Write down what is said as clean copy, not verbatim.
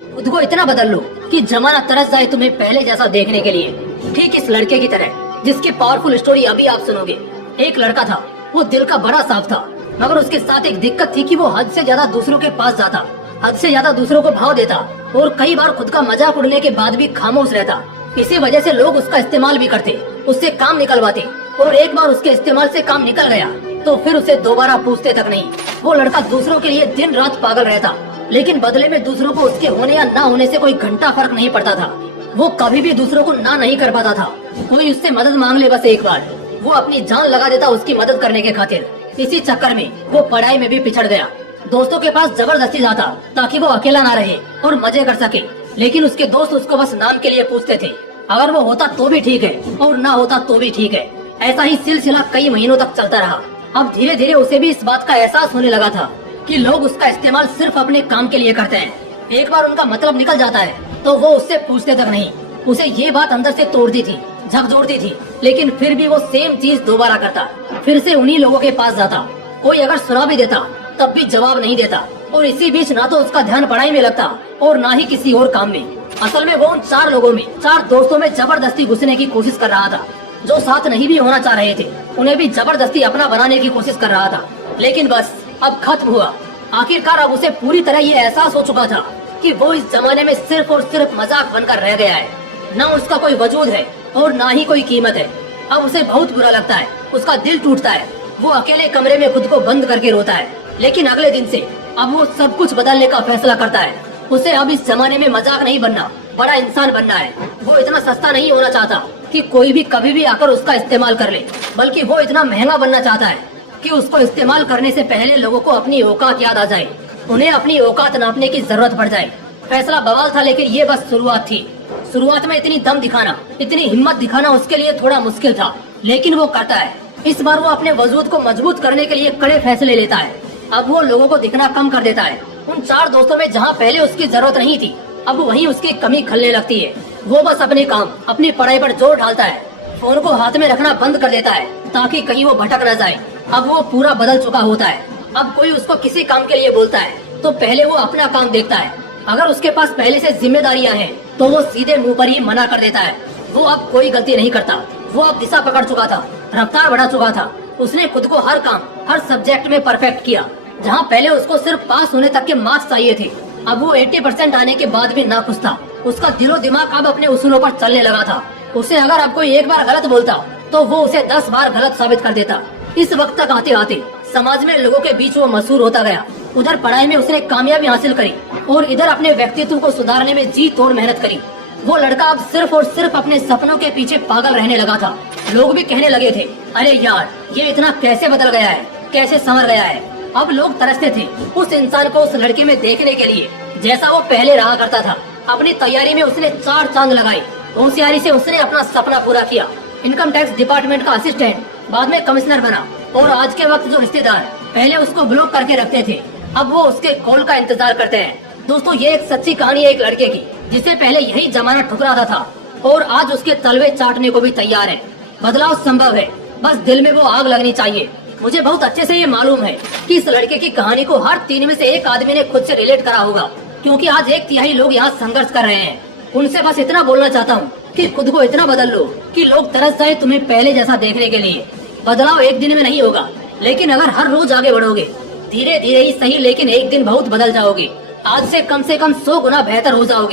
खुद को इतना बदल लो कि जमाना तरस जाए तुम्हें पहले जैसा देखने के लिए। ठीक इस लड़के की तरह जिसकी पावरफुल स्टोरी अभी आप सुनोगे। एक लड़का था, वो दिल का बड़ा साफ था, मगर उसके साथ एक दिक्कत थी कि वो हद से ज्यादा दूसरों के पास जाता, हद से ज्यादा दूसरों को भाव देता और कई बार खुद का मजाक उड़ने के बाद भी खामोश रहता। इसी वजह से लोग उसका इस्तेमाल भी करते, उससे काम निकलवाते, और एक बार उसके इस्तेमाल से काम निकल गया तो फिर उसे दोबारा पूछते तक नहीं। वो लड़का दूसरों के लिए दिन रात पागल रहता, लेकिन बदले में दूसरों को उसके होने या ना होने से कोई घंटा फर्क नहीं पड़ता था। वो कभी भी दूसरों को ना नहीं कर पाता था। कोई उससे मदद मांग ले बस एक बार, वो अपनी जान लगा देता उसकी मदद करने के खातिर। इसी चक्कर में वो पढ़ाई में भी पिछड़ गया। दोस्तों के पास जबरदस्ती जाता ताकि वो अकेला ना रहे और मजे कर सके, लेकिन उसके दोस्त उसको बस नाम के लिए पूछते थे। अगर वो होता तो भी ठीक है और ना होता तो भी ठीक है। ऐसा ही सिलसिला कई महीनों तक चलता रहा। अब धीरे धीरे उसे भी इस बात का एहसास होने लगा था कि लोग उसका इस्तेमाल सिर्फ अपने काम के लिए करते हैं। एक बार उनका मतलब निकल जाता है तो वो उससे पूछते तक नहीं। उसे ये बात अंदर से तोड़ती थी, झकझोरती थी, लेकिन फिर भी वो सेम चीज दोबारा करता। फिर से उन्हीं लोगों के पास जाता। कोई अगर सुना भी देता तब भी जवाब नहीं देता, और इसी बीच ना तो उसका ध्यान पढ़ाई में लगता और ना ही किसी और काम में। असल में वो उन चार लोगों में, चार दोस्तों में जबरदस्ती घुसने की कोशिश कर रहा था। जो साथ नहीं भी होना चाह रहे थे उन्हें भी जबरदस्ती अपना बनाने की कोशिश कर रहा था। लेकिन बस अब खत्म हुआ। आखिरकार अब उसे पूरी तरह ये एहसास हो चुका था कि वो इस जमाने में सिर्फ और सिर्फ मजाक बनकर रह गया है। न उसका कोई वजूद है और ना ही कोई कीमत है। अब उसे बहुत बुरा लगता है, उसका दिल टूटता है। वो अकेले कमरे में खुद को बंद करके रोता है। लेकिन अगले दिन से अब वो सब कुछ बदलने का फैसला करता है। उसे अब इस जमाने में मजाक नहीं बनना, बड़ा इंसान बनना है। वो इतना सस्ता नहीं होना चाहता कि कोई भी कभी भी आकर उसका इस्तेमाल कर ले, बल्कि वो इतना महंगा बनना चाहता है कि उसको इस्तेमाल करने से पहले लोगों को अपनी औकात याद आ जाए, उन्हें अपनी औकात नापने की जरूरत पड़ जाए। फैसला बवाल था, लेकिन ये बस शुरुआत थी। शुरुआत में इतनी दम दिखाना, इतनी हिम्मत दिखाना उसके लिए थोड़ा मुश्किल था, लेकिन वो करता है। इस बार वो अपने वजूद को मजबूत करने के लिए कड़े फैसले लेता है। अब वो लोगों को दिखना कम कर देता है। उन चार दोस्तों में जहाँ पहले उसकी जरूरत नहीं थी, अब वहीं उसकी कमी खलने लगती है। वो बस अपने काम, अपनी पढ़ाई पर जोर डालता है। फोन को हाथ में रखना बंद कर देता है ताकि कहीं वो भटक न जाए। अब वो पूरा बदल चुका होता है। अब कोई उसको किसी काम के लिए बोलता है तो पहले वो अपना काम देखता है। अगर उसके पास पहले से जिम्मेदारियां हैं तो वो सीधे मुंह पर ही मना कर देता है। वो अब कोई गलती नहीं करता। वो अब दिशा पकड़ चुका था, रफ्तार बढ़ा चुका था। उसने खुद को हर काम, हर सब्जेक्ट में परफेक्ट किया। जहाँ पहले उसको सिर्फ पास होने तक के मार्क्स चाहिए थे, अब वो 80% आने के बाद भी नाखुश था। उसका दिलो दिमाग अब अपने उसूलों पर चलने लगा था। उसे अगर अब कोई एक बार गलत बोलता तो वो उसे 10 बार गलत साबित कर देता। इस वक्त तक आते आते समाज में लोगों के बीच वो मशहूर होता गया। उधर पढ़ाई में उसने कामयाबी हासिल करी और इधर अपने व्यक्तित्व को सुधारने में जी तोड़ मेहनत करी। वो लड़का अब सिर्फ और सिर्फ अपने सपनों के पीछे पागल रहने लगा था। लोग भी कहने लगे थे, अरे यार ये इतना कैसे बदल गया है, कैसे संवर गया है। अब लोग तरसते थे उस इंसान को उस लड़के में देखने के लिए जैसा वो पहले रहा करता था। अपनी तैयारी में उसने 4 चांद लगाए। होशियारी से उसने अपना सपना पूरा किया। इनकम टैक्स डिपार्टमेंट का असिस्टेंट, बाद में कमिश्नर बना, और आज के वक्त जो रिश्तेदार पहले उसको ब्लॉक करके रखते थे अब वो उसके कॉल का इंतजार करते हैं। दोस्तों, ये एक सच्ची कहानी है एक लड़के की जिसे पहले यही जमाना ठुकराता था और आज उसके तलवे चाटने को भी तैयार है। बदलाव संभव है, बस दिल में वो आग लगनी चाहिए। मुझे बहुत अच्छे से ये मालूम है कि इस लड़के की कहानी को हर 3 में से एक आदमी ने खुद से रिलेट करा होगा, क्योंकि आज 1/3 लोग यहाँ संघर्ष कर रहे हैं। उनसे बस इतना बोलना चाहता हूँ कि खुद को इतना बदल लो कि लोग तरस जाए तुम्हें पहले जैसा देखने के लिए। बदलाव एक दिन में नहीं होगा, लेकिन अगर हर रोज आगे बढ़ोगे, धीरे धीरे ही सही, लेकिन एक दिन बहुत बदल जाओगे। आज से कम 100 गुना बेहतर हो जाओगे।